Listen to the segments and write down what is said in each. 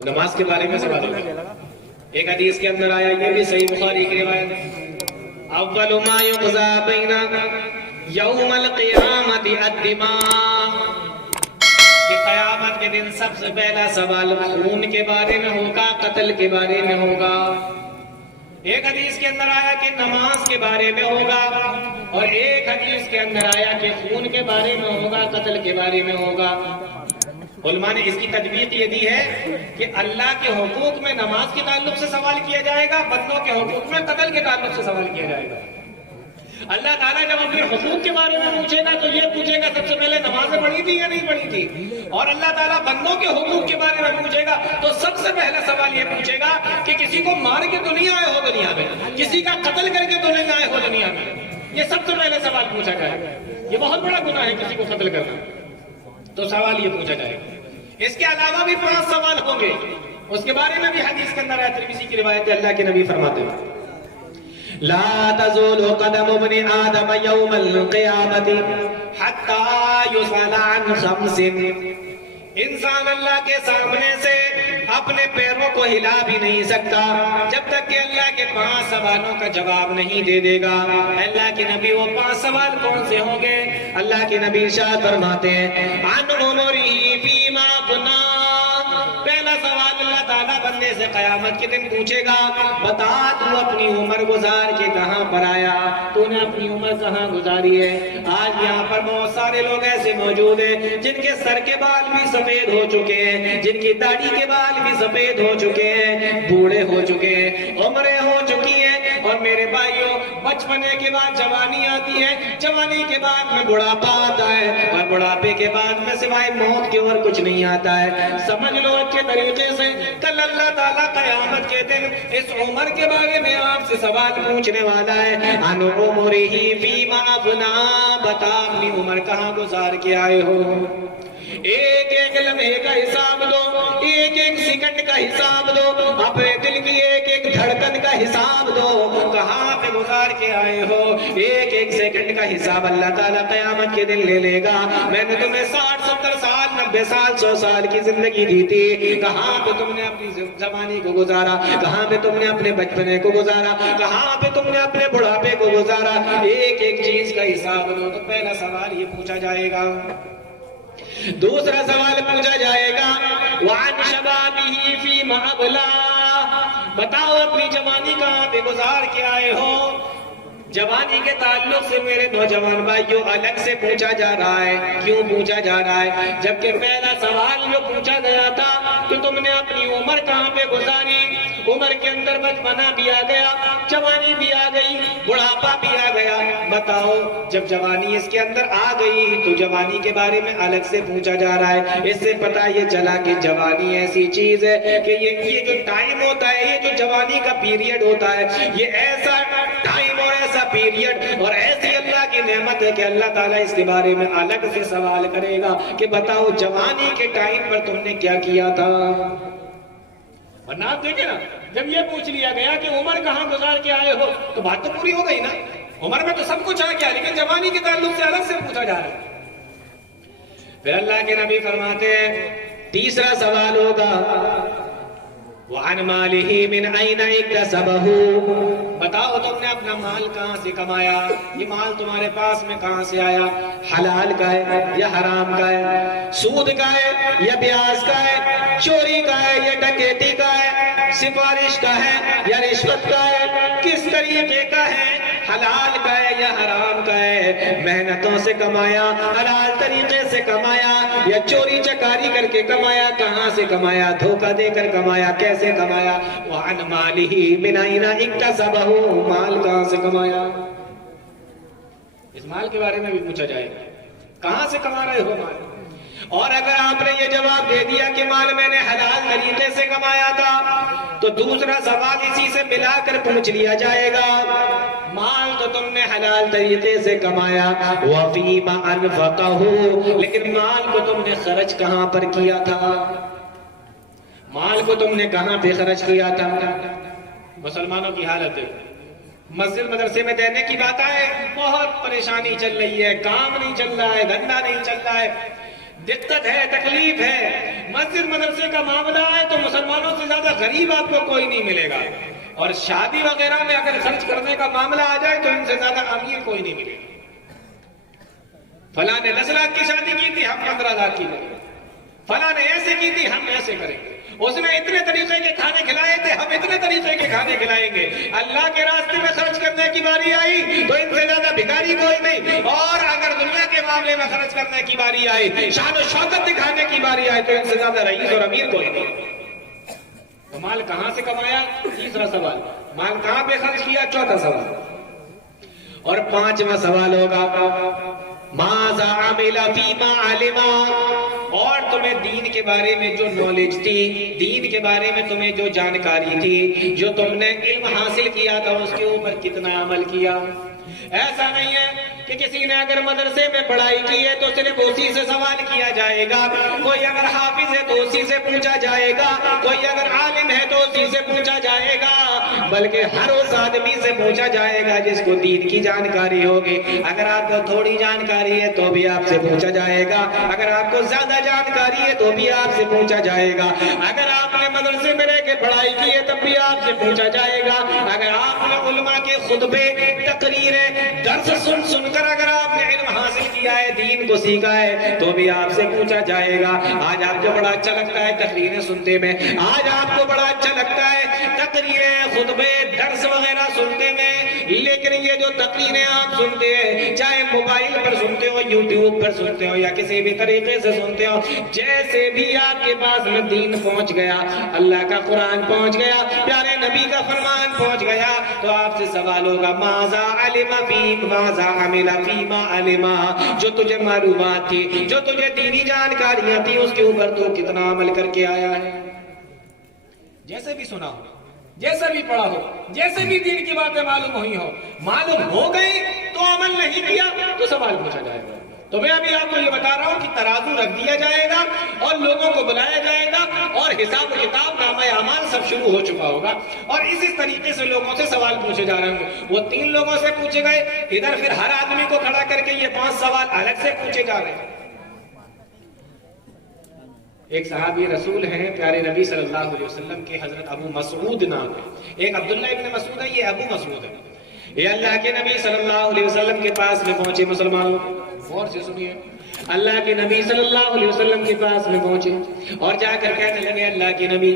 نماز کے بارے میں سوال ہوگا۔ ایک حدیث کے اندر آیا، یہ بھی صحیح بخاری کی روایت، اول ما یقضی بینا یوم القیامت الدماء، کہ قیامت کے دن سب سے پہلا سوال خون کے بارے میں ہوگا، قتل کے بارے میں ہوگا۔ ایک حدیث کے اندر آیا کہ نماز کے بارے میں ہوگا، اور ایک حدیث کے اندر آیا کہ خون کے بارے میں ہوگا، قتل کے بارے میں ہوگا۔ علماء نے اس کی تطبیق یہ دی ہے کہ اللہ کے حقوق میں نماز کے تعلق سے سوال کیا جائے گا، بندوں کے حقوق میں قتل کے تعلق سے سوال کیا جائے گا۔ اللہ تعالیٰ جب اپنے حقوق کے بارے میں پوچھے گا تو یہ پوچھے گا سب سے پہلے نمازیں پڑھی تھی یا نہیں پڑھی تھی، اور اللہ تعالیٰ بندوں کے حقوق کے بارے میں پوچھے گا تو سب سے پہلا سوال یہ پوچھے گا کہ کسی کو مار کے تو نہیں آئے ہو دنیا میں، کسی کا قتل کر کے تو نہیں آئے ہو دنیا میں۔ یہ سب سے پہلے سوال پوچھا جائے گا۔ یہ بہت بڑا گناہ ہے کسی کو قتل کرنا، تو سوال یہ پوچھا جائے گا۔ اس کے علاوہ بھی 5 سوال ہوں گے، اس کے بارے میں بھی حدیث کے اندر ہے، ترمذی کی روایت ہے، اللہ کے نبی فرماتے ہیں لا تزول قدم ابن آدم یوم القیامت حتی یسأل عن 5۔ انسان اللہ کے سامنے سے اپنے پیروں کو ہلا بھی نہیں سکتا جب تک کہ اللہ کے 5 سوالوں کا جواب نہیں دے دے گا۔ اللہ کے نبی وہ 5 سوال کون سے ہوں گے؟ اللہ کے نبی ارشاد فرماتے ہیں عن عمرہ فیما افنا۔ پہلا سوال اللہ تعالیٰ بندے سے قیامت کے دن پوچھے گا، بتا تو اپنی عمر گزار کے کہاں پر آیا، تو نے اپنی عمر کہاں گزاری ہے۔ آج یہاں پر بہت سارے لوگ ایسے موجود ہیں جن کے سر کے بال بھی سفید ہو چکے ہیں، جن کی داڑھی کے بال بھی سفید ہو چکے ہیں، بوڑھے ہو چکے ہیں، عمریں ہو چکی ہیں۔ اور میرے بھائیوں، بچپنے کے بعد جوانی آتی ہے، جوانی کے بعد میں بڑھاپا آتا ہے، اور بڑھاپے کے بعد میں سوائے موت کے اور کچھ نہیں آتا ہے۔ سمجھ لو اچھے طریقے سے، کل اللہ تعالیٰ قیامت کے دن اس عمر کے بارے میں آپ سے سوال پوچھنے والا ہے عن عمرہ فیما افنا، بتا اپنی عمر کہاں گزار کے آئے ہو۔ ایک ایک لمحے کا حساب دو، ایک ایک سیکنڈ کا حساب دو، اپنے دل کی ایک ایک دھڑکن کا حساب دو، کہاں پہ گزار کے آئے ہو۔ ایک ایک سیکنڈ کا حساب اللہ تعالیٰ قیامت کے دن لے لے گا۔ میں نے تمہیں 60 70 سال 90 سال 100 سال کی زندگی دی تھی، کہاں پہ تم نے اپنی جوانی کو گزارا، کہاں پہ تم نے اپنے بچپنے کو گزارا، کہاں پہ تم نے اپنے بڑھاپے کو گزارا۔ ایک ایک چیز کا حساب دو۔ تو پہلا سوال یہ پوچھا جائے گا۔ دوسرا سوال پوچھا جائے گا وعن شبابہ فیما ابلا، بتاؤ اپنی جوانی کہاں پہ گزار کے آئے ہو۔ جوانی کے تعلق سے میرے نوجوان بھائیوں الگ سے پوچھا جا رہا ہے۔ کیوں پوچھا جا رہا ہے؟ جبکہ پہلا سوال جو پوچھا گیا تھا کہ تم نے اپنی عمر کہاں پہ گزاری، عمر کے اندر بچپنا بھی آ گیا، جوانی بھی آ گئی، بڑھاپا بھی آ گیا۔ بتاؤ جب جوانی اس کے اندر آ گئی تو جوانی کے بارے میں الگ سے پوچھا جا رہا ہے۔ اس سے پتہ یہ چلا کہ جوانی ایسی چیز ہے کہ یہ جو ٹائم ہوتا ہے، یہ جو جوانی کا پیریڈ ہوتا ہے، یہ ایسا ٹائم اور ایسا پیریڈ اور ایسی اللہ کی نعمت ہے کہ اللہ تعالیٰ اس کے بارے میں الگ سے سوال کرے گا کہ بتاؤ جوانی کے ٹائم پر تم نے کیا کیا تھا۔ ورنہ آپ دیکھیں نا، جب یہ پوچھ لیا گیا کہ عمر کہاں گزار کے آئے ہو تو بات تو پوری ہو گئی نا۔ عمر میں تو سب کچھ آ گیا، لیکن جوانی کے تعلق سے الگ سے پوچھا جا رہا ہے۔ پھر اللہ کے نبی فرماتے ہیں تیسرا سوال ہوگا وعن مالہ من این اکتسبہ، بتاؤ تم نے اپنا مال کہاں سے کمایا، یہ مال تمہارے پاس میں کہاں سے آیا، حلال کا ہے یا حرام کا ہے، سود کا ہے یا بیاج کا ہے، چوری کا ہے یا ڈکیتی کا ہے، سفارش کا ہے یا رشوت کا ہے، کس طریقے کا ہے، حلال کا ہے یا حرام کا ہے، محنتوں سے کمایا، حلال طریقے سے کمایا یا چوری چکاری کر کے کمایا، کہاں سے کمایا، دھوکہ دے کر کمایا، کیسے کمایا۔ وعن مالہ من این اکتسبہ، مال کہاں سے کمایا، اس مال کے بارے میں بھی پوچھا جائے گا، کہاں سے کما رہے ہو مال۔ اور اگر آپ نے یہ جواب دے دیا کہ مال میں نے حلال طریقے سے کمایا تھا تو دوسرا سوال اسی سے ملا کر پوچھ لیا جائے گا، مال تو تم نے حلال طریقے سے کمایا، وَفِيمَ أَنْفَقَهُ، لیکن مال کو تم نے خرچ کہاں پر کیا تھا، مال کو تم نے کہاں پہ خرچ کیا تھا۔ مسلمانوں کی حالت ہے، مسجد مدرسے میں دینے کی بات آئے بہت پریشانی چل رہی ہے، کام نہیں چل رہا ہے، دھندا نہیں چل رہا ہے، دقت ہے، تکلیف ہے۔ مسجد مدرسے کا معاملہ ہے تو مسلمان غریب آپ کو کوئی نہیں ملے گا، اور شادی وغیرہ میں اگر خرچ کرنے کا معاملہ آ جائے تو ان سے زیادہ امیر کوئی نہیں ملے گا۔ فلاں نے 10 لاکھ کی شادی کی تھی، ہم 15 لاکھ کی کریں گے، فلاں نے ایسے کی تھی، ہم ایسے کریں گے، اس نے اتنے طریقے کے کھانے کھلائے تھے، ہم اتنے طریقے کے کھانے کھلائیں گے۔ اللہ کے راستے میں خرچ کرنے کی باری آئی تو ان سے زیادہ بھکاری کوئی نہیں، اور اگر دنیا کے معاملے میں خرچ کرنے کی باری آئی، شان و شوکت دکھانے کی باری آئی تو ان سے زیادہ رئیس اور امیر کوئی نہیں۔ تو مال کہاں سے کمایا؟ تیسرا سوال، مال کہاں پہ خرچ کیا؟ چوتھا سوال، اور پانچواں سوال ہوگا ماذا عمل فیما علما، اور تمہیں دین کے بارے میں جو نالج تھی، دین کے بارے میں تمہیں جو جانکاری تھی، جو تم نے علم حاصل کیا تھا، اس کے اوپر کتنا عمل کیا۔ ایسا نہیں ہے کہ کسی نے اگر مدرسے میں پڑھائی کی ہے تو صرف اسی سے سوال کیا جائے گا، کوئی اگر حافظ ہے تو اسی سے پوچھا جائے گا، کوئی اگر عالم ہے تو اسی سے پوچھا جائے گا، بلکہ ہر اس آدمی سے پوچھا جائے گا جس کو دین کی جانکاری ہوگی۔ اگر آپ کو تھوڑی جانکاری ہے تو بھی آپ سے پوچھا جائے گا، اگر آپ کو زیادہ جانکاری ہے تو بھی آپ سے پوچھا جائے گا، اگر آپ نے مدرسے میں رہ کے پڑھائی کی ہے تب بھی آپ سے پوچھا جائے گا، اگر آپ نے علماء کے خطبے، تقریریں، درس سن کر اگر آپ نے علم حاصل کیا ہے، دین کو سیکھا ہے، تو بھی آپ سے پوچھا جائے گا۔ آج آپ کو بڑا اچھا لگتا ہے تقریریں سنتے میں، آج آپ کو بڑا اچھا لگتا ہے تقریریں، خطبے، درس وغیرہ سنتے میں، لیکن یہ جو تقریریں آپ سنتے ہیں، چاہے موبائل پر سنتے ہو، یوٹیوب پر سنتے ہو، یا کسی بھی طریقے سے سنتے ہو، جیسے بھی آپ کے پاس میں دین پہنچ گیا، اللہ کا قرآن پہنچ گیا، پیارے نبی کا فرمان پہنچ گیا، تو آپ سے سوال ہوگا ماذا علم فیم ماذا عمل فیما علما، جو تجھے معلومات تھی، جو تجھے دینی جانکاریاں تھی، اس کے اوپر تو کتنا عمل کر کے آیا ہے۔ جیسے بھی سنا ہو، جیسے بھی پڑھا ہو، جیسے بھی دین کی باتیں معلوم ہوئی ہو، معلوم ہو گئی تو عمل نہیں کیا تو سوال پوچھا جائے گا۔ تو میں ابھی آپ کو یہ بتا رہا ہوں کہ ترازو رکھ دیا جائے گا اور لوگوں کو بلایا جائے گا اور حساب و کتاب، نامہ اعمال سب شروع ہو چکا ہوگا، اور اسی طریقے سے لوگوں سے سوال پوچھے جا رہے ہوں گے۔ وہ 3 لوگوں سے پوچھے گئے، ادھر پھر ہر آدمی کو کھڑا کر کے یہ 5 سوال الگ سے پوچھے جا رہے ہیں۔ ایک صحابی رسول ہیں پیارے نبی صلی اللہ علیہ وسلم کے، حضرت ابو مسعود نام ہے، ایک عبداللہ ابن مسعود ہے، یہ ابو مسعود ہے، یہ اللہ کے نبی صلی اللہ علیہ وسلم کے پاس میں پہنچے۔ مسلمانوں غور سے سنیے، اللہ کے نبی صلی اللہ علیہ وسلم کے پاس میں پہنچے اور جا کر کہنے لگے اللہ کے نبی،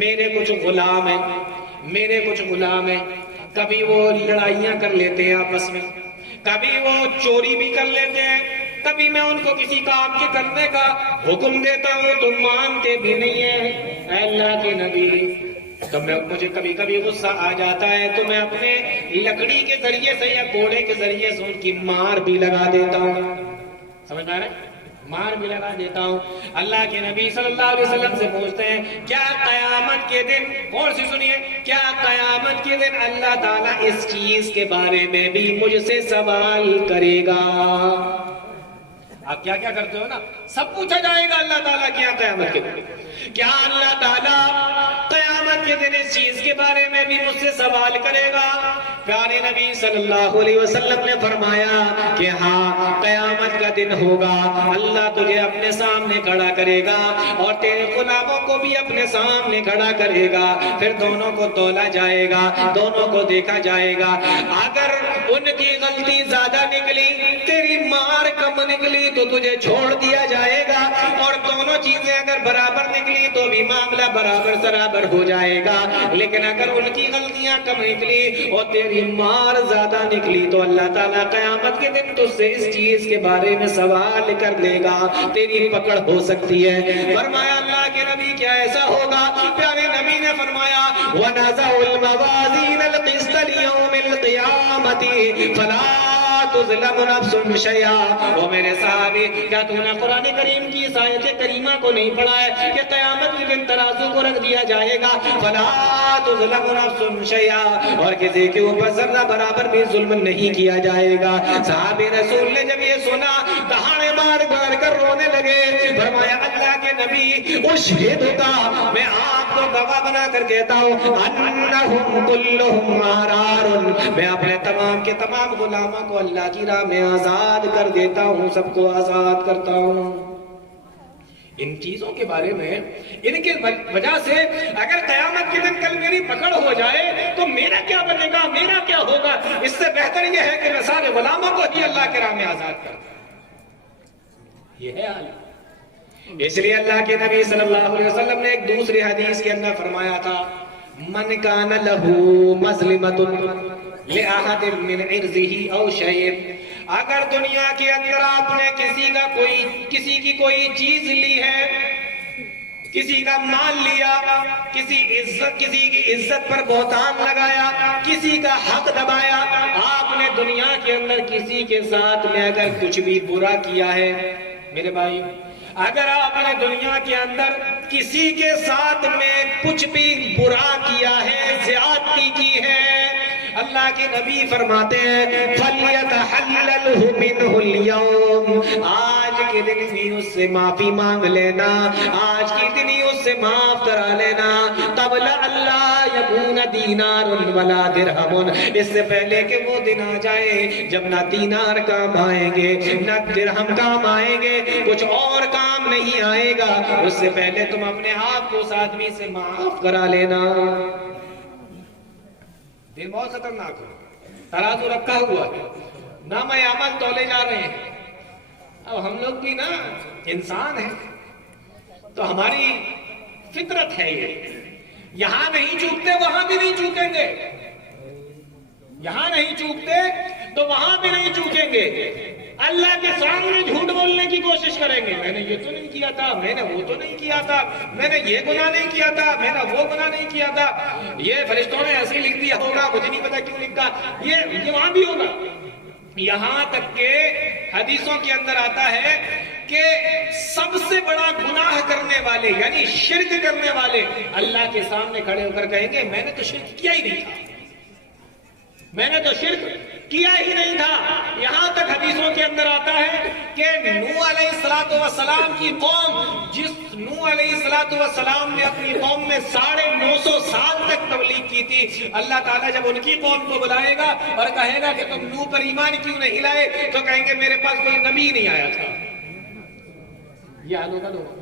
میرے کچھ غلام ہیں، میرے کچھ غلام ہیں، کبھی وہ لڑائیاں کر لیتے ہیں آپس میں، کبھی وہ چوری بھی کر لیتے ہیں، کبھی میں ان کو کسی کام کے کرنے کا حکم دیتا ہوں تو مانتے بھی نہیں ہیں۔ اے اللہ کے نبی، تو مجھے کبھی کبھی غصہ آ جاتا ہے تو میں اپنے لکڑی کے ذریعے سے یا گھوڑے کے ذریعے سے ان کی مار بھی لگا دیتا ہوں۔ سمجھ میں آ رہا ہے؟ مار بھی لگا دیتا ہوں۔ اللہ کے نبی صلی اللہ علیہ وسلم سے پوچھتے ہیں کیا قیامت کے دن، غور سے سنیے، کیا قیامت کے دن اللہ تعالیٰ اس چیز کے بارے میں بھی مجھ سے سوال کرے گا؟ آپ کیا کیا کرتے ہو نا، سب پوچھا جائے گا اللہ تعالیٰ کیا قیامت کے دن، کیا اللہ تعالیٰ قیامت کے دن اس چیز کے بارے میں بھی مجھ سے سوال کرے گا؟ پیارے نبی صلی اللہ علیہ وسلم نے فرمایا کہ ہاں، قیامت کا دن ہوگا، اللہ تجھے اپنے سامنے کھڑا کرے گا اور تیرے غلاموں کو بھی اپنے سامنے کھڑا کرے گا، پھر دونوں کو تولا جائے گا، دونوں کو دیکھا جائے گا، اگر ان کی غلطی زیادہ نکلی، تیری مار کم نکلی تو تجھے چھوڑ دیا جائے گا، اور دونوں چیزیں اگر برابر نکلی تو بھی معاملہ برابر برابر ہو جائے گا، لیکن اگر ان کی غلطیاں کم نکلی اور تیری مار زیادہ نکلی تو اللہ تعالیٰ قیامت کے دن تجھ سے اس چیز کے بارے میں سوال کر لے گا، تیری پکڑ ہو سکتی ہے۔ فرمایا اللہ کے نبی کیا ایسا ہوگا؟ پیارے نبی نے فرمایا وَنَزَعُ الْمَوَازِينَ الْقِسْطَ لِيَوْمِ الْقِيَامَةِ فَلَا تُظْلَمُ نَفْسٌ شَيْئًا۔ وہ میرے صحابی، کیا تو نے قرآن کریم کی اس آیت کریمہ کو نہیں پڑھا ہے کہ قیامت کے دن ترازو کو رکھ دیا جائے گا، فَلَا تُظْلَمُ نَفْسٌ شَيْئًا، اور کسی کے اوپر ذرہ برابر بھی ظلم نہیں کیا جائے گا۔ صحابی رسول نے جب یہ سنا دہاڑے مار مار کر رونے لگے۔ فرمایا اللہ کے نبی اشہدک، میں آپ کو گواہ بنا کر کہتا ہوں انہم کلہم احرار، میں اپنے تمام کے تمام غلاموں کو اللہ کی راہ میں آزاد کر دیتا ہوں، سب کو آزاد کرتا ہوں۔ ان چیزوں کے بارے میں، ان کی وجہ سے اگر قیامت پکڑ ہو جائے تو میرا کیا بنے گا، میرا کیا ہوگا؟ اس سے بہتر یہ ہے کہ میں سارے غلاموں کو ہی اللہ کے راہ میں آزاد کر دوں۔ یہ ہے حال۔ اس لیے اللہ کے نبی صلی اللہ علیہ وسلم نے ایک دوسری حدیث کے اندر فرمایا تھا، من کان لہ مظلمۃ لأحد من عرضہ او شیء، اگر دنیا کے اندر آپ نے کسی کی کوئی چیز لی ہے، کسی کا مال لیا، کسی کی عزت پر بہتان لگایا، کسی کا حق دبایا، آپ نے دنیا کے اندر کسی کے ساتھ میں اگر کچھ بھی برا کیا ہے، میرے بھائی اگر آپ نے دنیا کے اندر کسی کے ساتھ میں کچھ بھی برا کیا ہے، زیادتی کی ہے، اللہ کے نبی فرماتے ہیں فَلْيَتَحَلَّلْهُ مِنْهُ الْيَوْمِ، آج کے دن ہی اس سے معافی مانگ لینا، آج کے دن ہی اس سے معاف کرا لینا، قبل اللہ یکون دینار ولا درہم، اس سے پہلے کہ وہ دن آ جائے جب نہ دینار کام آئیں گے نہ درہم کام آئیں گے، کچھ اور کام نہیں آئے گا، اس سے پہلے تم اپنے آپ کو اس آدمی سے معاف کرا لینا۔ دن بہت خطرناک ہو، ترازو رکھا ہوا ہے، نام عمل تولے جا رہے ہیں۔ اب ہم لوگ بھی نا انسان ہیں تو ہماری فطرت ہے یہ، یہاں نہیں چوکتے وہاں بھی نہیں چوکیں گے، یہاں نہیں چوکتے تو وہاں بھی نہیں چوکیں گے، اللہ کے سامنے جھوٹ بولنے کی کوشش کریں گے، میں نے یہ تو نہیں کیا تھا، میں نے وہ تو نہیں کیا تھا، میں نے یہ گناہ نہیں کیا تھا، میں نے وہ گناہ نہیں کیا تھا، یہ فرشتوں نے ایسے لکھ دیا ہوگا، مجھے نہیں پتا کیوں لکھا، یہ وہاں بھی ہوگا۔ یہاں تک کہ حدیثوں کے اندر آتا ہے کہ سب سے بڑا گناہ کرنے والے یعنی شرک کرنے والے اللہ کے سامنے کھڑے ہو کر کہیں گے میں نے تو شرک کیا ہی نہیں تھا، میں نے تو شرک کیا ہی نہیں تھا۔ یہاں تک حدیثوں کے اندر آتا ہے کہ نوح علیہ السلام کی قوم، جس نوح علیہ السلام نے اپنی قوم میں 950 سال تک تبلیغ کی تھی، اللہ تعالیٰ جب ان کی قوم کو بلائے گا اور کہے گا کہ تم نوح پر ایمان کیوں نہیں لائے، تو کہیں گے میرے پاس کوئی نبی نہیں آیا تھا۔ یہ حال ہوگا لوگوں،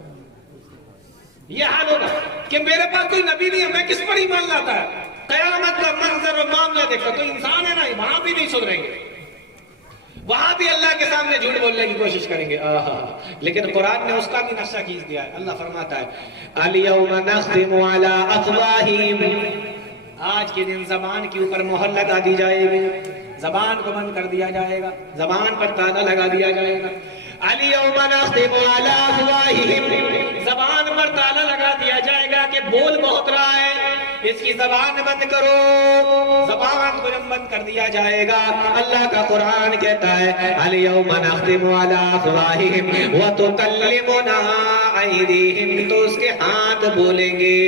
یہ حال ہوگا کہ میرے پاس کوئی نبی نہیں ہے، میں کس پر ایمان لاتا ہے؟ قیامت کا منظر اور معاملہ دیکھا تو انسان ہے نا، وہاں بھی نہیں سدھریں گے، وہاں بھی اللہ کے سامنے جھوٹ بولنے کی کوشش کریں گے۔ لیکن قرآن نے اس کا بھی نقشہ کھینچ دیا ہے۔ اللہ فرماتا ہے اليوم نختم على افواہہم، آج کے دن زبان کے اوپر مہر لگا دی جائے گی، زبان کو بند کر دیا جائے گا، زبان پر تالا لگا دیا جائے گا۔ اليوم نختم على افواہہم، زبان پر تالا لگا دیا جائے گا کہ بول بہت رہا ہے، اس کی زبان بند کرو۔ زبان کو جب بند کر دیا جائے گا، اللہ کا قرآن کہتا ہے اليوم نختم على افواہہم وتکلمنا ایدیہم، تو اس کے ہاتھ بولیں گے۔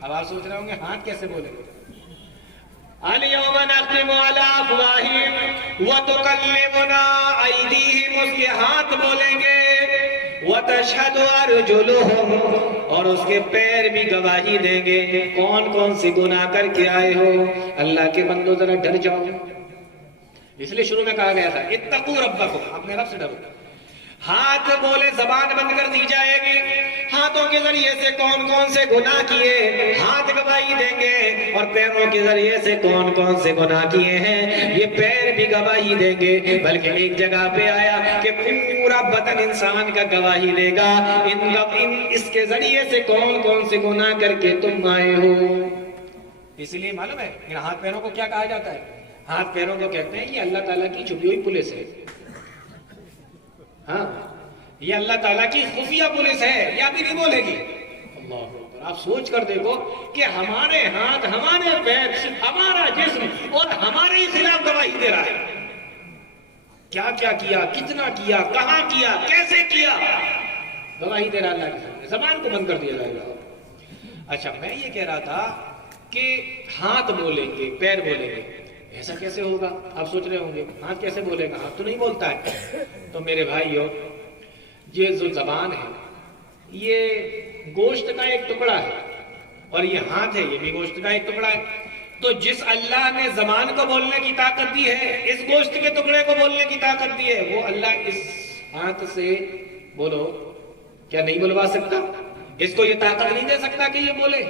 اب آپ سوچ رہے ہوں گے ہاتھ کیسے بولیں گے؟ اليوم نختم على افواہہم وتکلمنا ایدیہم، اس کے ہاتھ بولیں گے، وتشہد ارجلہم، اور اس کے پیر بھی گواہی دیں گے۔ کون کون سی گناہ کر کے آئے ہو؟ اللہ کے بندو ذرا ڈر جاؤ، اس لیے شروع میں کہا گیا تھا اتقوا ربکم، اپنے رب سے ڈرو۔ ہاتھ بولے، زبان بند کر دی جائے گی، ہاتھوں کے ذریعے سے کون کون سے گناہ کیے ہاتھ گواہی دیں گے، اور پیروں کے ذریعے سے کون کون سے گناہ کیے ہیں یہ پیر بھی گواہی دیں گے۔ بلکہ ایک جگہ پہ آیا کہ پورا بدن انسان کا گواہی دے گا اس کے ذریعے سے کون کون سے گناہ کر کے تم آئے ہو۔ اس لیے معلوم ہے ان ہاتھ پیروں کو کیا کہا جاتا ہے؟ ہاتھ پیروں کو کہتے ہیں یہ اللہ تعالیٰ کی چھپی ہوئی پولیس ہے۔ ہاں، یہ اللہ تعالیٰ کی خفیہ پولیس ہے، یہ ابھی نہیں بولے گی۔ اللہ اکبر، آپ سوچ کر دیکھو کہ ہمارے ہاتھ، ہمارے پیر، ہمارا جسم اور ہمارے ہی خلاف گواہی دے رہا ہے۔ کیا کیا کیا، کتنا کیا، کہاں کیا، کیسے کیا، گواہی دے رہا اللہ کے سامنے، زبان کو بند کر دیا جائے گا۔ اچھا، میں یہ کہہ رہا تھا کہ ہاتھ بولیں گے، پیر بولیں گے، ایسا کیسے ہوگا؟ آپ سوچ رہے ہوں گے ہاتھ کیسے بولے گا، ہاتھ تو نہیں بولتا ہے۔ تو میرے بھائیو، یہ جو زبان ہے یہ گوشت کا ایک ٹکڑا ہے، اور یہ ہاتھ ہے یہ بھی گوشت کا ایک ٹکڑا ہے۔ تو جس اللہ نے زبان کو بولنے کی طاقت دی ہے، اس گوشت کے ٹکڑے کو بولنے کی طاقت دی ہے، وہ اللہ اس ہاتھ سے بولو کیا نہیں بلوا سکتا؟ اس کو یہ طاقت نہیں دے سکتا کہ یہ بولے؟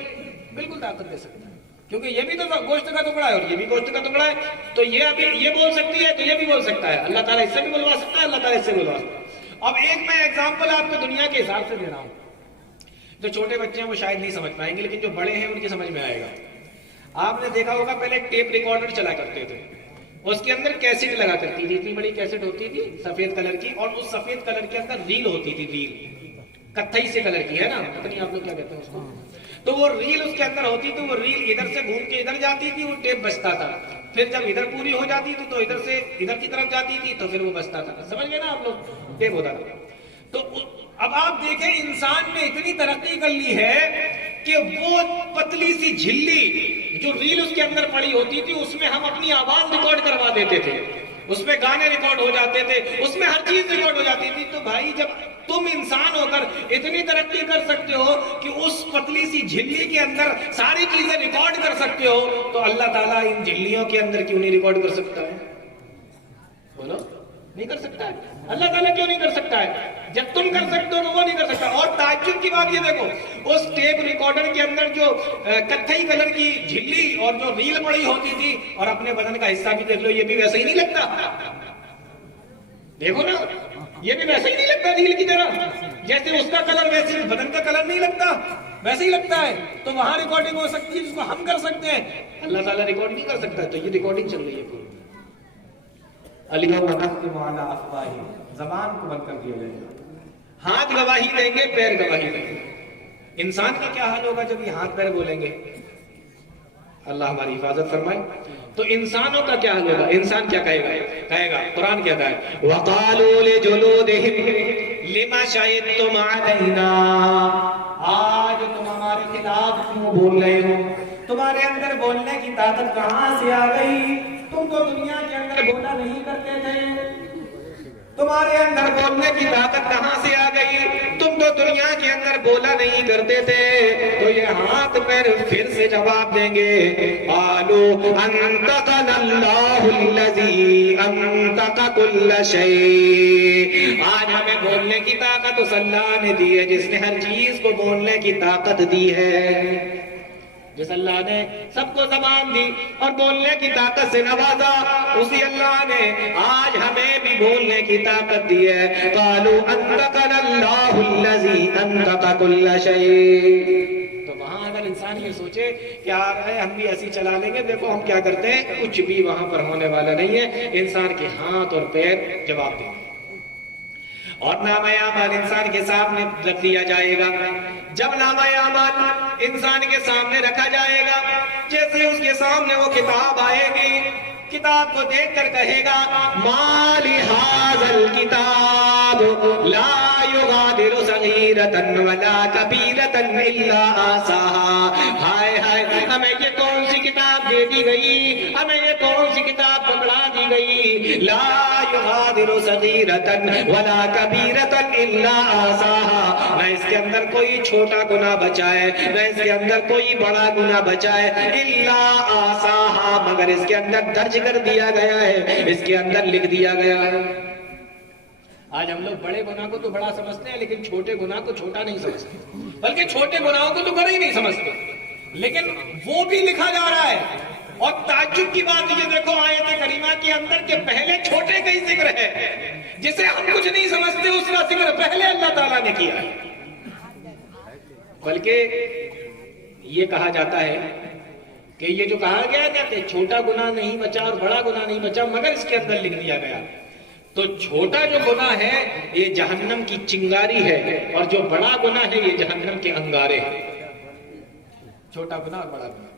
بالکل طاقت دے سکتا ہے، کیونکہ یہ بھی تو گوشت کا ٹکڑا ہے اور یہ بھی گوشت کا ٹکڑا ہے، تو یہ ابھی یہ بول سکتی ہے تو یہ بھی بول سکتا ہے، اللہ تعالیٰ اس سے بھی بلوا سکتا ہے، اللہ تعالیٰ اس سے بلوا سکتا ہے۔ اب ایک میں ایگزامپل آپ کو دنیا کے حساب سے دے رہا ہوں، جو چھوٹے بچے ہیں وہ شاید نہیں سمجھ پائیں گے، لیکن جو بڑے ہیں ان کی سمجھ میں آئے گا۔ آپ نے دیکھا ہوگا پہلے ایک ٹیپ ریکارڈر چلا کرتے تھے، اس کے اندر کیسٹ لگا کرتی تھی، اتنی بڑی کیسٹ ہوتی تھی سفید کلر کی، اور اس سفید کلر کے اندر ریل ہوتی تھی، ریل کتھئی سے کلر کی ہے نا، پتہ نہیں آپ لوگ کیا کہتے ہیں اس کو، تو وہ ریل اس کے اندر ہوتی تھی، وہ ریل ادھر سے گھوم کے ادھر جاتی تھی، وہ ٹیپ بچتا تھا، پھر جب ادھر پوری ہو جاتی تھی تو ادھر سے ادھر کی طرف جاتی تھی تو پھر وہ بچتا تھا، سمجھ گئے نا آپ لوگ، ٹیپ ہوتا تھا۔ تو اب آپ دیکھیں انسان نے اتنی ترقی کر لی ہے کہ وہ پتلی سی جھلی جو ریل اس کے اندر پڑی ہوتی تھی اس میں ہم اپنی آواز ریکارڈ کروا دیتے تھے، اس میں گانے ریکارڈ ہو جاتے تھے، اس میں ہر چیز ریکارڈ ہو جاتی تھی۔ تو بھائی جب تم انسان ہو کر اتنی ترقی کر سکتے ہو کہ اس پتلی سی جھلی کے اندر ساری چیزیں ریکارڈ کر سکتے ہو، تو اللہ تعالیٰ ان جھلیوں کے اندر کیوں نہیں ریکارڈ کر سکتا ہے؟ بولو، نہیں کر سکتا ہے؟ اللہ تعالیٰ کیوں نہیں کر سکتا ہے؟ جب تم کر سکتے ہو تو وہ نہیں کر سکتا۔ اور تعجب کی بات یہ دیکھو، اس ٹیپ ریکارڈر کے اندر جو کتھئی کلر کی جھلی اور جو ریل پڑی ہوتی تھی، اور اپنے بدن کا حصہ بھی دیکھ لو، یہ بھی ویسا ہی نہیں لگتا، دیکھو نا، یہ بھی ویسا ہی نہیں لگتا ریل کی طرح، جیسے اس کا کلر ویسے بدن کا کلر نہیں لگتا، ویسے ہی لگتا ہے۔ تو وہاں ریکارڈنگ ہو سکتی ہے جس کو ہم کر سکتے ہیں، اللہ تعالیٰ ریکارڈ نہیں کر سکتا، تو یہ ریکارڈنگ چل رہی ہے پوری۔ زبان کو بند کر دیا جائے گا، ہاتھ گواہی دیں گے، پیر گواہی دیں گے۔ انسان کا کیا حال ہوگا جب یہ ہاتھ پیر بولیں گے؟ اللہ ہماری حفاظت فرمائے۔ تو انسانوں کا کیا حال ہوگا؟ انسان کیا کہے گا؟ قرآن کہتا ہے وَقَالُوا لِجُلُودِهِمْ لِمَ شَهِدتُّمْ عَلَيْنَا، آج تم ہمارے خلاف کیوں بول رہے ہو؟ تمہارے اندر بولنے کی طاقت کہاں سے آ گئی؟ تم تو دنیا کے اندر بولا نہیں کرتے تھے، تمہارے اندر بولنے کی طاقت کہاں سے آ گئی؟ تم تو دنیا کے اندر بولا نہیں کرتے تھے۔ تو یہ ہاتھ پیر پھر سے جواب دیں گے، قالوا انطقنا اللہ الذی انطق کل شیء، آج ہمیں بولنے کی طاقت اس اللہ نے دی ہے جس نے ہر چیز کو بولنے کی طاقت دی ہے۔ جس اللہ نے سب کو زبان دی اور بولنے کی طاقت سے نوازا، اسی اللہ نے آج ہمیں بھی بولنے کی طاقت دی ہے۔ قالوا انطقنا اللہ الذی انطق کل شیء۔ تو وہاں اگر انسان یہ سوچے کہ آ رہے ہم بھی ایسی چلا لیں گے، دیکھو ہم کیا کرتے ہیں، کچھ بھی وہاں پر ہونے والا نہیں ہے، انسان کے ہاتھ اور پیر جواب دیں گے۔ اور نامہ اعمال انسان کے سامنے رکھ دیا جائے گا۔ جب نامہ اعمال انسان کے سامنے رکھا جائے گا، جیسے اس کے سامنے وہ کتاب آئے گی، کتاب کو دیکھ کر کہے گا ما لہذا الکتاب لا یغادر صغیرۃ ولا کبیرۃ الا احصاها، ہائے ہائے ہمیں یہ کون سی کتاب دے دی گئی، ہمیں یہ کون سی کتاب پکڑا دی گئی، لا یغادر صغیرۃ ولا کبیرۃ الا احصاها، نہ اس کے اندر کوئی چھوٹا گناہ بچا ہے، نہ اس کے اندر کوئی بڑا گناہ بچا ہے، الا احصاها، مگر اس کے اندر درج کر دیا گیا ہے، اس کے اندر لکھ دیا گیا ہے۔ آج ہم لوگ بڑے گناہ کو تو بڑا سمجھتے ہیں، لیکن چھوٹے گناہ کو چھوٹا نہیں سمجھتے، بلکہ چھوٹے گناہوں کو تو بڑا ہی نہیں سمجھتے، لیکن وہ بھی لکھا جا رہا ہے۔ اور تعجب کی بات یہ دیکھو آیت کریمہ کے اندر کہ پہلے چھوٹے کا ہی ذکر ہے، جسے ہم کچھ نہیں سمجھتے اس کا ذکر پہلے اللہ تعالیٰ نے کیا ہے۔ بلکہ یہ کہا جاتا ہے کہ یہ جو کہا گیا نا کہ چھوٹا گناہ نہیں بچا اور بڑا گناہ نہیں بچا، مگر اس کے اندر لکھ دیا گیا، تو چھوٹا جو گناہ ہے یہ جہنم کی چنگاری ہے، اور جو بڑا گناہ ہے یہ جہنم کے انگارے ہیں۔ چھوٹا گناہ اور بڑا گناہ،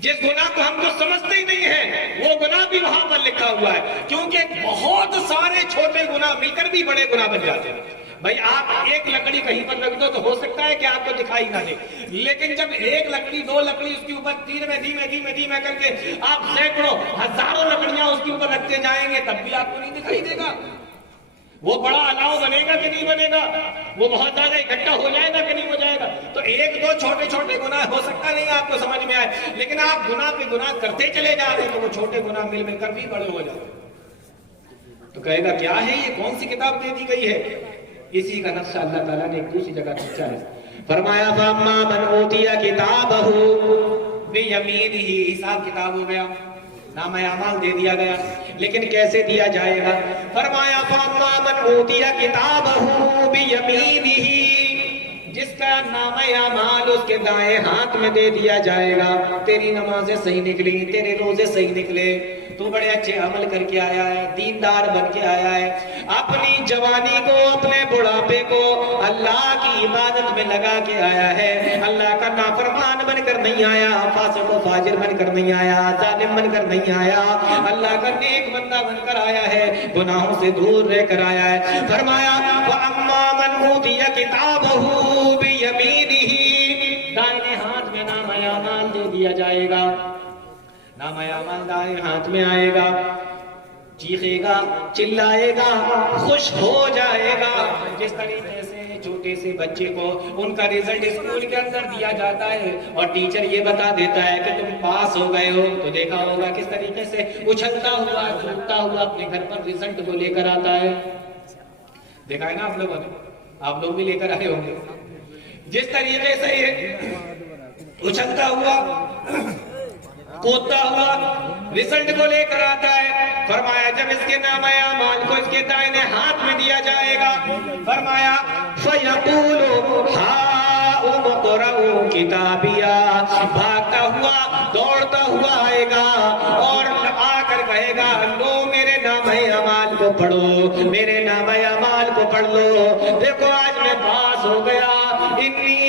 جس گناہ کو ہم کو سمجھتے ہی نہیں ہیں وہ گناہ بھی وہاں پر لکھا ہوا ہے، کیونکہ بہت سارے چھوٹے گناہ مل کر بھی بڑے گناہ بن جاتے ہیں۔ بھائی آپ ایک لکڑی کہیں پر رکھ دو تو ہو سکتا ہے کہ آپ کو دکھائی نہ دے، لیکن جب ایک لکڑی دو لکڑی اس کے اوپر دھیمے دھیمے دھیمے دھیمے کر کے آپ سینکڑوں ہزاروں لکڑیاں اس کے اوپر رکھتے جائیں گے تب بھی آپ کو نہیں دکھائی دے گا۔ وہ بڑا الاؤ بنے گا کہ نہیں بنے گا، وہ بہت زیادہ اکٹھا ہو جائے گا کہ نہیں ہو جائے گا۔ تو ایک دو چھوٹے چھوٹے گناہ ہو سکتا نہیں آپ کو سمجھ میں آئے، لیکن آپ گناہ پہ گناہ کرتے چلے جا رہے ہیں تو وہ چھوٹے گناہ مل مل کر بھی بڑے ہو جاتے ہیں۔ تو کہے گا کیا ہے یہ، کون سی کتاب دے دی گئی ہے؟ اسی کا نقشہ اللہ تعالیٰ نے ایک دوسری جگہ کھینچا ہے، فرمایا فَأَمَّا مَنْ أُوتِيَ كِتَابَهُ بیمینہ، حساب کتاب ہو گیا، نامہ اعمال دے دیا گیا. لیکن کیسے دیا جائے گا؟ فرمایا فَأَمَّا مَنْ أُوتِيَ كِتَابَهُ بِيَمِينِهِ، جس کا نامہ اعمال اس کے دائیں ہاتھ میں دے دیا جائے گا. تیری نمازیں صحیح نکلی، تیرے روزے صحیح نکلے، تو بڑے اچھے عمل کر کے آیا ہے، دیندار بن کے آیا ہے، اپنی جوانی کو اپنے بڑھاپے کو اللہ کی عبادت میں لگا کے آیا ہے، اللہ کا نافرمان بن کر نہیں آیا، فاسق و فاجر بن کر نہیں آیا، ظالم بن کر نہیں آیا، اللہ کا نیک بندہ بن کر آیا ہے، گناہوں سے دور رہ کر آیا ہے. فرمایا وَأَمَّا مَنْ أُوتِيَ كِتَابَهُ بِيَمِينِهِ، دائیں ہاتھ میں نامہ اعمال دے دیا جائے گا. نامہ اعمال دائیں ہاتھ میں آئے گا، چیخے گا، چلائے گا، خوش ہو جائے گا. جس طریقے سے چھوٹے سے بچے کو ان کا رزلٹ اسکول کے اندر دیا جاتا ہے اور ٹیچر یہ بتا دیتا ہے کہ تم پاس ہو گئے ہو، تو دیکھا ہوگا کس طریقے سے اچھلتا ہوا کودتا ہوا اپنے گھر پر رزلٹ کو لے کر آتا ہے. دیکھا ہے نا آپ لوگوں نے، آپ لوگ بھی لے کر آئے ہوں گے. جس طریقے سے یہ اچھلتا ہوا کودتا ہوا رزلٹ کو لے کر آتا ہے، فرمایا جب اس کے نامہ اعمال کو اس کے دائیں ہاتھ میں دیا جائے گا، فرمایا فَيَقُولُ هَاؤُمُ اقْرَءُوا كِتَابِيَهْ، بھاگتا ہوا دوڑتا ہوا آئے گا اور آ کر کہے گا لو میرے نامہ اعمال کو پڑھو، میرے نامہ اعمال کو پڑھ لو، دیکھو آج میں پاس ہو گیا، انی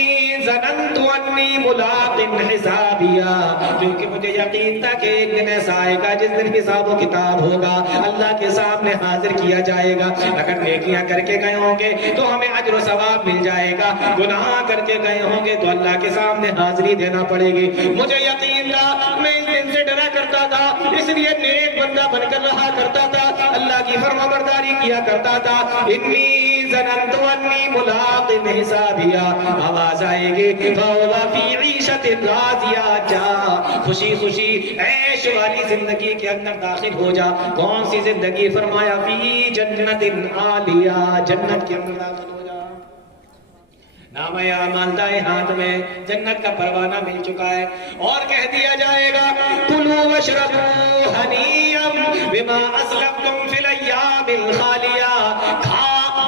ظننت انی ملاق حسابیا، کیونکہ مجھے یقین تھا کہ ایک دن ایسا آئے گا جس دن حساب و کتاب ہوگا، اللہ کے سامنے حاضر کیا جائے گا. اگر نیکیاں کر کے گئے ہوں گے تو ہمیں اجر و ثواب مل جائے گا، گناہ کر کے گئے ہوں گے تو اللہ کے سامنے حاضری دینا پڑے گی. مجھے یقین تھا، میں اس دن سے ڈرا کرتا تھا، اس لیے نیک بندہ بن کر رہا کرتا تھا، اللہ کی فرمانبرداری کیا کرتا تھا. انی ظننت انی ملاق حسابیا، آواز آئے گی فَهُوَ فِي عِيشَةٍ رَاضِيَةٍ، جا خوشی خوشی عیش والی زندگی کے اندر داخل ہو جا. کون سی زندگی؟ فرمایا فی جنت عالیہ، جنت کے اندر داخل ہو جا. نامہ اعمال دائیں ہاتھ میں، جنت کا پروانہ مل چکا ہے اور کہہ دیا جائے گا کلوا واشربوا ہنیئا بما اسلفتم فی الایام الخالیہ، کھا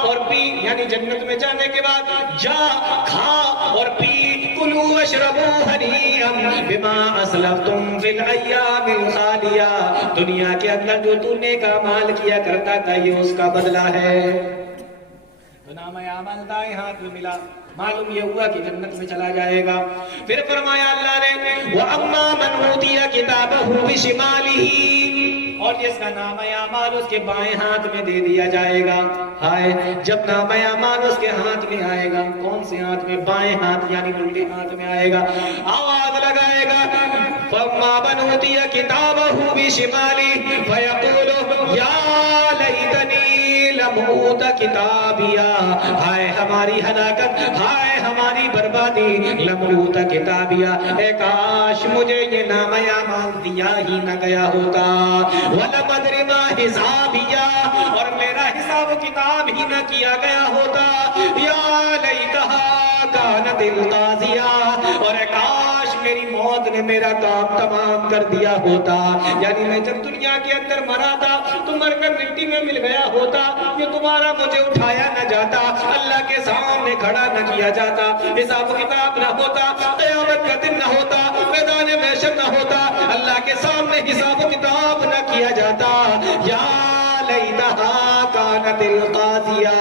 اور پی، یعنی جنت میں جانے کے بعد جا کھا اور پی، کلوا واشربوا ہنیئا بما اسلفتم فی الایام الخالیہ، دنیا کے اندر جو تو نیک اعمال کیا کرتا تھا یہ اس کا بدلہ ہے. تو نامہ اعمال دائیں ہاتھ میں ملا، معلوم یہ ہوا کہ جنت میں چلا جائے گا. پھر فرمایا اللہ نے وَأَمَّا مَنْ أُوتِيَ كِتَابَهُ بِشِمَالِهِ، اور جس کا نامہ اعمال اس کے بائیں ہاتھ میں دے دیا جائے گا. ہائے جب نامہ اعمال اس کے ہاتھ میں آئے گا، کون سے ہاتھ میں؟ بائیں ہاتھ، یعنی الٹے ہاتھ میں آئے گا. آواز لگائے گا فَأَمَّا مَنْ أُوتِيَ كِتَابَهُ بِشِمَالِهِ فَيَقُولُ يَا لَيْتَنِي لَمْ أُوتَ كِتَابِيَهْ، ہائے ہماری ہلاکت، ہائے ہماری بربادی، لَمْ أُوتَ كِتَابِيَهْ، اے کاش مجھے یہ نامہ اعمال دیا ہی نہ گیا ہوتا، وَلَمْ أَدْرِ مَا حِسَابِيَهْ، اور میرا حساب و کتاب ہی نہ کیا گیا ہوتا، یا لیتہا کانت القاضیہ، اور اے کاش میری موت نے میرا کام تمام کر دیا ہوتا. یعنی میں جب دنیا کے اندر مرا تھا تو مر کر مٹی میں مل گیا ہوتا، یہ دوبارہ مجھے اٹھایا نہ جاتا، اللہ کے سامنے کھڑا نہ کیا جاتا، حساب و کتاب نہ ہوتا، قیامت کا دن نہ ہوتا، میدان محشر نہ ہوتا، اللہ کے سامنے حساب و کتاب نہ کیا جاتا. یا لیتہا کانت القاضیہ،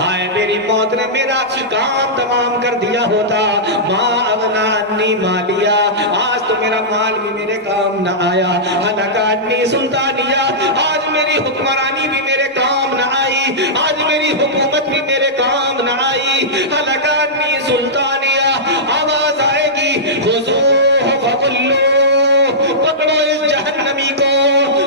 ہائے میری موت نے میرا کام تمام کر دیا ہوتا. ما اغنی عنی مالیہ، آج تو میرا مال بھی میرے کام نہ آیا. ہلک عنی سلطانیہ، آج میری حکمرانی بھی میرے کام نہ آئی، آج میری حکومت بھی میرے کام نہ آئی. ہلک عنی سلطانیہ، آواز آئے گی خذوہ فغلوہ، پکڑو اس جہنمی کو،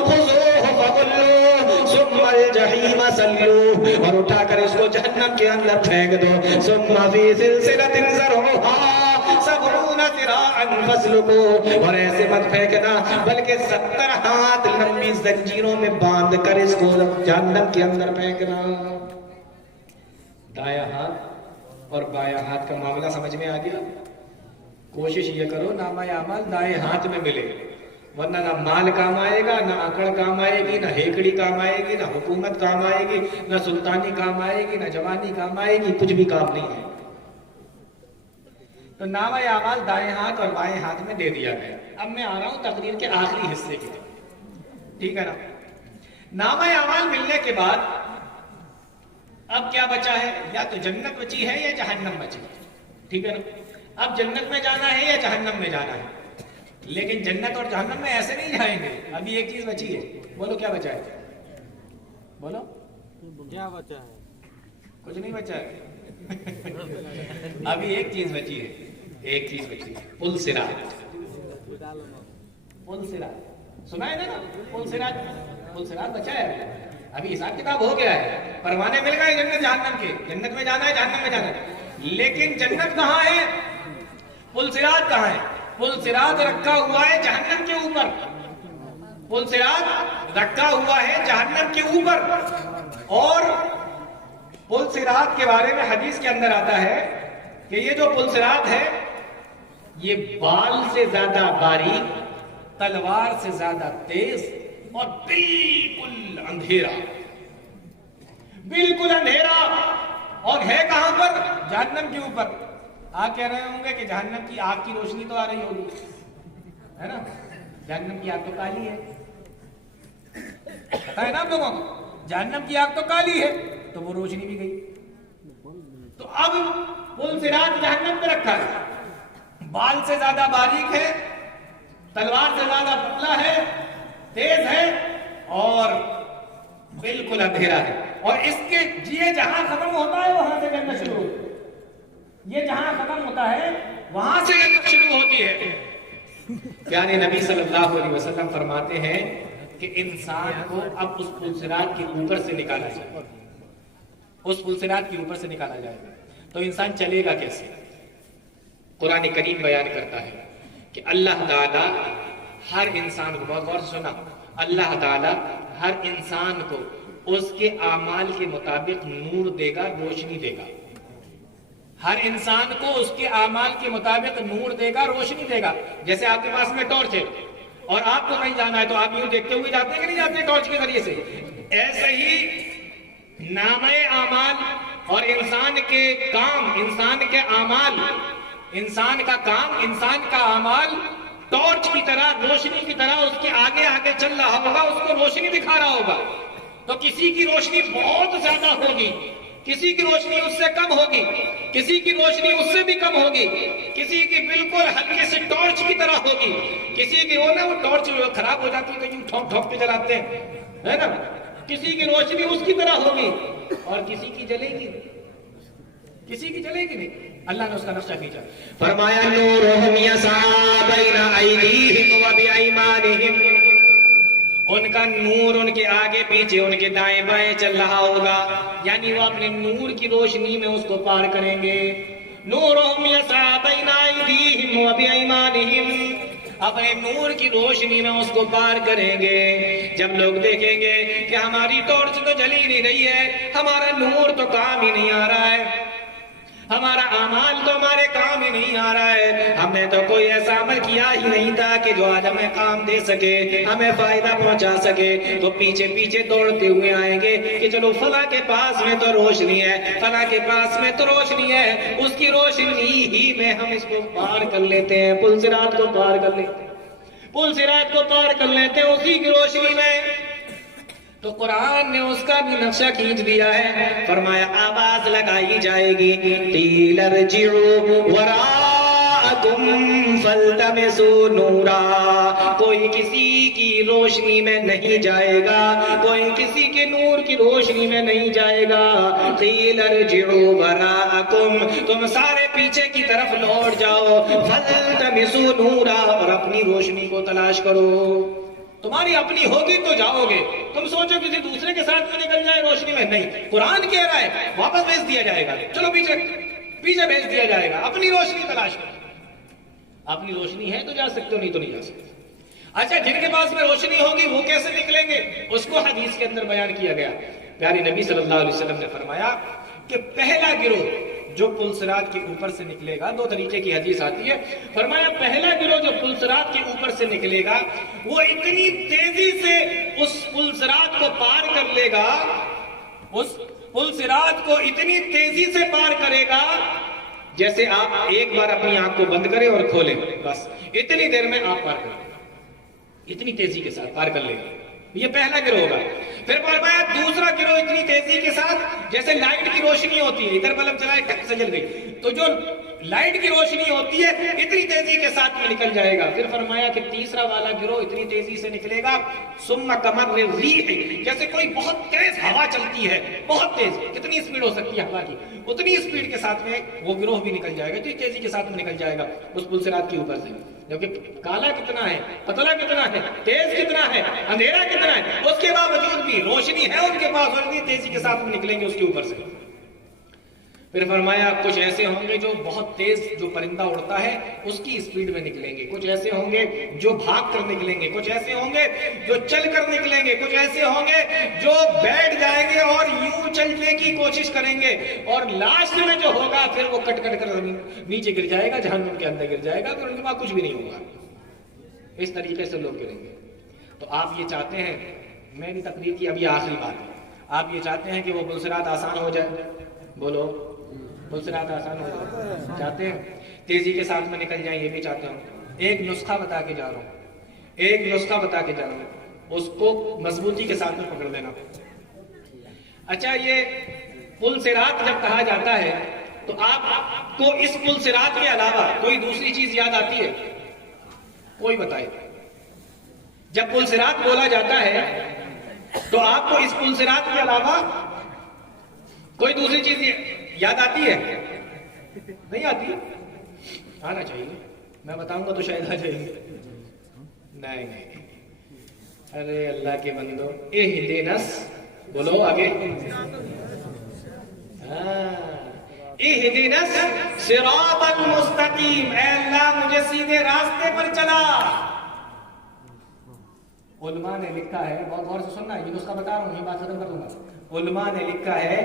خذوہ فغلوہ ثم الجحیم صلوہ، اور اٹھا کر اس کو جہنم کے اندر پھینک دو. ثم فی سلسلۃ ذرعها 70 ذراعا فاسلکوہ، اور ایسے مت پھینکنا بلکہ 70 ہاتھ لمبی زنجیروں میں باندھ کر اس کو جہنم کے اندر پھینکنا. دایاں ہاتھ اور بایاں ہاتھ کا معاملہ سمجھ میں آ گیا؟ کوشش یہ کرو نامہ اعمال دائیں ہاتھ میں ملے، ورنہ نہ مال کام آئے گا، نہ آکڑ کام آئے گی، نہ ہیکڑی کام آئے گی، نہ حکومت کام آئے گی، نہ سلطانی کام آئے گی، نہ جوانی کام آئے گی، کچھ بھی کام نہیں ہے۔ تو نامہ اعمال دائیں ہاتھ اور بائیں ہاتھ میں دے دیا گیا۔ اب میں آ رہا ہوں تقریر کے آخری حصے کی طرف، ٹھیک ہے نا؟ نامہ اعمال ملنے کے بعد اب کیا بچا ہے؟ یا تو جنت بچی ہے یا جہنم بچی ہے، ٹھیک ہے نا؟ اب جنت میں جانا ہے یا جہنم میں جانا ہے؟ لیکن جنت اور جہنم میں ایسے نہیں جائیں گے، ابھی ایک چیز بچی ہے، بولو کیا بچا ہے؟ بولو کیا بچا ہے؟ کچھ نہیں بچا ہے ابھی ایک چیز بچی ہے، ایک چیز بچی ہے، پل صراط۔ پل صراط سنا ہے نا؟ پل صراط بچا ہے، ابھی حساب کتاب ہو گیا ہے، پروانے مل گئے جنت جہنم کے، جنت میں جانا ہے جہنم میں جانا ہے، لیکن جنت کہاں ہے؟ پل صراط کہاں ہے؟ پل صراط رکھا ہوا ہے جہنم کے اوپر، پل صراط رکھا ہوا ہے جہنم کے اوپر۔ اور پل صراط کے بارے میں حدیث کے اندر آتا ہے کہ یہ جو پل صراط ہے یہ بال سے زیادہ باریک، تلوار سے زیادہ تیز اور بالکل اندھیرا، بالکل اندھیرا، اور ہے کہاں پر؟ جہنم کے اوپر۔ آپ کہہ رہے ہوں گے کہ جہنم کی آگ کی روشنی تو آ رہی ہوگی، ہے نا؟ جہنم کی آگ تو کالی ہے، پتہ ہے نا آپ لوگوں کو؟ جہنم کی آگ تو کالی ہے، تو وہ روشنی بھی گئی۔ تو اب پل صراط جہنم پہ رکھا ہے، بال سے زیادہ باریک ہے، تلوار سے زیادہ پتلا ہے، تیز ہے اور بالکل اندھیرا ہے، اور اس کے یہ جہاں ختم ہوتا ہے وہاں سے جنت شروع ہوتی ہے، یہ جہاں ختم ہوتا ہے وہاں سے جنت شروع ہوتی ہے۔ پیارے نبی صلی اللہ علیہ وسلم فرماتے ہیں کہ انسان کو اب اس پل صراط کے اوپر سے نکالا جائے گا، اس پل صراط کے اوپر سے نکالا جائے گا، تو انسان چلے گا کیسے؟ قرآن کریم بیان کرتا ہے کہ اللہ تعالیٰ ہر انسان کو، بہت غور سے سنا، اللہ تعالیٰ ہر انسان کو اس کے اعمال کے مطابق نور دے گا، روشنی دے گا، ہر انسان کو اس کے اعمال کے مطابق نور دے گا، روشنی دے گا۔ جیسے آپ کے پاس میں ٹارچ ہے اور آپ کو کہیں جانا ہے تو آپ یوں دیکھتے ہوئے جاتے ہیں کہ نہیں جاتے ٹارچ کے ذریعے سے؟ ایسے ہی نامہ اعمال اور انسان کے کام، انسان کے اعمال، انسان کا کام، انسان کا اعمال ٹارچ کی طرح، روشنی کی طرح اس کے آگے آگے چل رہا ہوگا، اس کو روشنی دکھا رہا ہوگا۔ تو کسی کی روشنی بہت زیادہ ہوگی، کسی کی روشنی اس سے کم ہوگی، کسی کی روشنی اس سے بھی کم ہوگی، کسی کی بالکل ہلکے سے ٹارچ کی طرح ہوگی، کسی کی وہ ٹارچ خراب ہو جاتی ہے تو یوں ٹھوک ٹھوک کے جلاتے ہیں، ہے نا؟ کسی کی روشنی اس کی طرح ہوگی اور کسی کی جلے گی، کسی کی جلے گی نہیں۔ اللہ نے اس کا نقشہ کھینچا، فرمایا نورہم یسعی بین ایدیہم و بایمانہم، ان کا نور ان کے آگے پیچھے، ان کے دائیں بائیں چل رہا ہوگا، یعنی وہ اپنے نور کی روشنی میں اس کو پار کریں گے۔ نورہم یسعی بین ایدیہم و بایمانہم، اپنے نور کی روشنی میں اس کو پار کریں گے۔ جب لوگ دیکھیں گے کہ ہماری ٹارچ تو جلی نہیں رہی ہے، ہمارا نور تو کام ہی نہیں آ رہا ہے، ہمارا اعمال تو ہمارے کام ہی نہیں آ رہا ہے، ہم نے تو کوئی ایسا عمل کیا ہی نہیں تھا کہ جو آج ہمیں کام دے سکے، ہمیں فائدہ پہنچا سکے، تو پیچھے پیچھے دوڑتے ہوئے آئیں گے کہ چلو فلاں کے پاس میں تو روشنی ہے، فلاں کے پاس میں تو روشنی ہے، اس کی روشنی ہی میں ہم اس کو پار کر لیتے ہیں، پل صراط کو پار کر لیتے ہیں، پل صراط کو پار کر لیتے ہیں اسی کی روشنی میں۔ تو قرآن نے اس کا بھی نقشہ کھینچ دیا ہے، فرمایا آواز لگائی جائے گی، قیل ارجعوا وراءکم فالتمسوا نورا، کوئی کسی کی روشنی میں نہیں جائے گا، کوئی کسی کے نور کی روشنی میں نہیں جائے گا۔ قیل ارجعوا وراءکم، تم سارے پیچھے کی طرف لوٹ جاؤ، فالتمسوا نورا، اور اپنی روشنی کو تلاش کرو، تمہاری اپنی ہوگی تو جاؤ گے، تم سوچو کسی دوسرے کے ساتھ میں نکل جائے روشنی میں، نہیں، قرآن کہہ رہا ہے واپس بھیج دیا جائے گا، چلو پیچھے پیچھے بھیج دیا جائے گا، اپنی روشنی تلاش کرو، اپنی روشنی ہے تو جا سکتے ہو، نہیں تو نہیں جا سکتے۔ اچھا جن کے پاس میں روشنی ہوگی وہ کیسے نکلیں گے، اس کو حدیث کے اندر بیان کیا گیا۔ پیارے نبی صلی اللہ علیہ وسلم نے فرمایا کہ پہلا گروہ جو پل صراط کے اوپر سے نکلے گا، دو طریقے کی حدیث آتی ہے، فرمایا پہلا گروہ جو پل صراط کے اوپر سے نکلے گا وہ اتنی تیزی سے اس پل صراط کو پار کر لے گا، اس پل صراط کو اتنی تیزی سے پار کرے گا جیسے آپ ایک بار اپنی آنکھ کو بند کریں اور کھولیں، بس اتنی دیر میں آپ پار کریں، اتنی تیزی کے ساتھ پار کر لے گا۔ یہ پہلا گروہ ہوگا۔ پھر فرمایا دوسرا گروہ اتنی تیزی کے ساتھ جیسے لائٹ کی روشنی ہوتی ہے، ادھر بلب چلائے ٹک سے جل گئی، تو جو لائٹ کی روشنی ہوتی ہے اتنی تیزی کے ساتھ میں نکل جائے گا۔ پھر فرمایا کہ تیسرا والا گروہ اتنی تیزی سے نکلے گا ثم کمر الریح، جیسے کوئی بہت تیز ہوا چلتی ہے، بہت تیز، کتنی سپیڈ ہو سکتی ہے ہوا کی، اتنی سپیڈ کے ساتھ میں وہ گروہ بھی نکل جائے گا، اتنی تیزی کے ساتھ میں نکل جائے گا اس پل صراط کے اوپر سے۔ کیونکہ کالا کتنا ہے، پتلا کتنا ہے، تیز کتنا ہے، اندھیرا کتنا ہے، اس کے باوجود بھی روشنی ہے ان کے پاس، اور اتنی تیزی کے ساتھ میں نکلیں گے اس کے اوپر سے۔ پھر فرمایا کچھ ایسے ہوں گے جو بہت تیز، جو پرندہ اڑتا ہے اس کی اسپیڈ میں نکلیں گے، کچھ ایسے ہوں گے جو بھاگ کر نکلیں گے، کچھ ایسے ہوں گے جو چل کر نکلیں گے، کچھ ایسے ہوں گے جو بیٹھ جائیں گے اور یوں چلنے کی کوشش کریں گے، اور لاسٹ میں جو ہوگا پھر وہ کٹ کر نیچے گر جائے گا، جہنم کے اندر گر جائے گا، پھر ان کے پاس کچھ بھی نہیں ہوگا۔ اس طریقے سے لوگ گریں گے۔ تو آپ یہ چاہتے ہیں، میری تقریر کی ابھی آخری بات ہے، آپ یہ چاہتے ہیں کہ وہ پل صراط آسان ہو جائے؟ بولو، پل صراط آسان ہو جائے چاہتے ہیں؟ تیزی کے ساتھ میں نکل جائیں، یہ بھی چاہتے ہوں؟ ایک نسخہ بتا کے جا رہا ہوں، ایک نسخہ بتا کے جا رہا ہوں، اس کو مضبوطی کے ساتھ میں پکڑ لینا۔ اچھا، یہ پل صراط جب کہا جاتا ہے تو آپ کو اس پل صراط کے علاوہ کوئی دوسری چیز یاد آتی ہے؟ کوئی بتائے۔ جب پل صراط بولا جاتا ہے تو آپ کو اس پل صراط کے علاوہ کوئی دوسری چیز یاد آتی ہے؟ نہیں آتی؟ آنا چاہیے، میں بتاؤں گا تو شاید آ جائیں گے۔ نہیں نہیں، ارے اللہ کے بندو، اہدنس، بولو آگے، اہدنس صراط المستقیم، اے اللہ مجھے سیدھے راستے پر چلا۔ علماء نے لکھا ہے، بہت غور سے سننا، یہ نسخہ بتا رہا ہوں، یہ بات ختم کر دوں گا۔ علماء نے لکھا ہے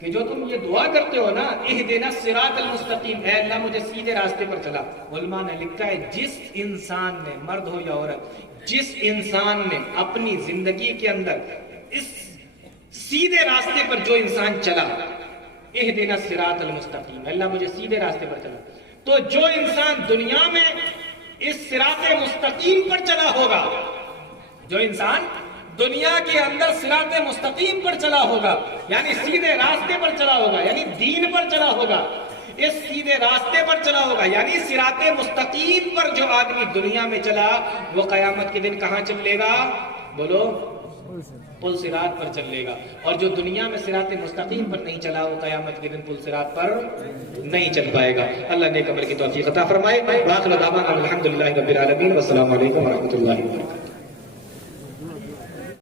کہ جو تم یہ دعا کرتے ہو نا، اہدنا الصراط المستقیم، اے اللہ مجھے سیدھے راستے پر چلا، علماء نے لکھا ہے جس انسان نے، مرد ہو یا عورت، جس انسان نے اپنی زندگی کے اندر اس سیدھے راستے پر جو انسان چلا، اہدنا الصراط المستقیم، اللہ مجھے سیدھے راستے پر چلا، تو جو انسان دنیا میں اس صراط مستقیم پر چلا ہوگا، جو انسان دنیا کے اندر صراط مستقیم پر چلا ہوگا، یعنی سیدھے راستے پر چلا ہوگا، یعنی دین پر چلا ہوگا، اس سیدھے راستے پر چلا ہوگا، یعنی صراط مستقیم پر جو آدمی دنیا میں چلا، وہ قیامت کے دن کہاں چلے گا؟ بولو، پل صراط پر چلے گا۔ اور جو دنیا میں صراط مستقیم پر نہیں چلا، وہ قیامت کے دن پل صراط پر نہیں چل پائے گا۔ اللہ نیک عمل کی توفیق عطا فرمائے۔ وآخر دعوانا الحمدللہ رب العالمین، والسلام علیکم ورحمۃ اللہ وبرکاتہ۔